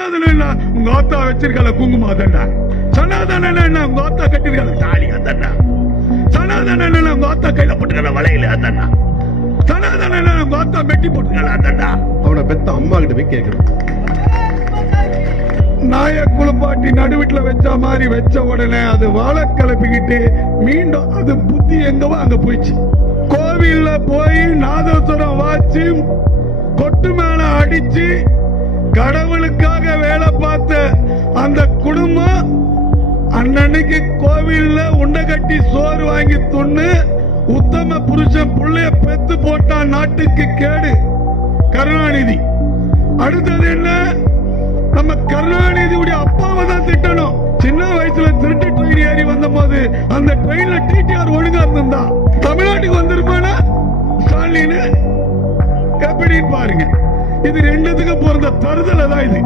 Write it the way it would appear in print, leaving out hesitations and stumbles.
சனாதனம் என்ன உங்க ஆத்தா வச்சிருக்கல குங்குமம் அதண்டா. சனாதனம் என்ன உங்க ஆத்தா கட்டிருக்கல தாலி அதண்டா. சனாதனம் என்ன உங்க ஆத்தா கையில போட்டுக்கல வளையல அதண்டா. சனாதனம் என்ன உங்க ஆத்தா மெட்டி போட்டுக்கல அதண்டா. அவனை பெத்த அம்மா கிட்ட போய் கேட்கணும். நாய குளிப்பாட்டி நடுவீட்டுல வச்ச மாதிரி வச்ச உடனே அது வாழை கிளப்பிக்கிட்டு மீண்டும் அது புத்தி எங்கவோ அங்க போயிடுச்சு. கோவில்ல போய் நாதஸ்வரம் வாச்சு கொட்டு மேல அடிச்சு கடவுளுக்காக வேலை பார்த்த அந்த குடும்பம் அன்னைக்கு கோவில்ல உண்டை கட்டி சோறு வாங்கி துண்ணு உத்தம புருஷன் புள்ளைய பெத்து போட்டான். நாட்டுக்கு கேடு கருணாநிதி. அடுத்தது என்ன, நம்ம கருணாநிதியுடைய அப்பாவை தான் திட்டணும். சின்ன வயசுல திருட்டு ட்ரெயின் ஏறி வந்த போது அந்த ட்ரெயின்ல டிடிஆர் ஒழுங்கா இருந்தா தமிழ்நாட்டுக்கு வந்திருப்பானா ஸ்டாலின் எப்படின்னு பாருங்க. இது ரெண்டுத்துக்கு பிறந்த தருதலை தான் இது.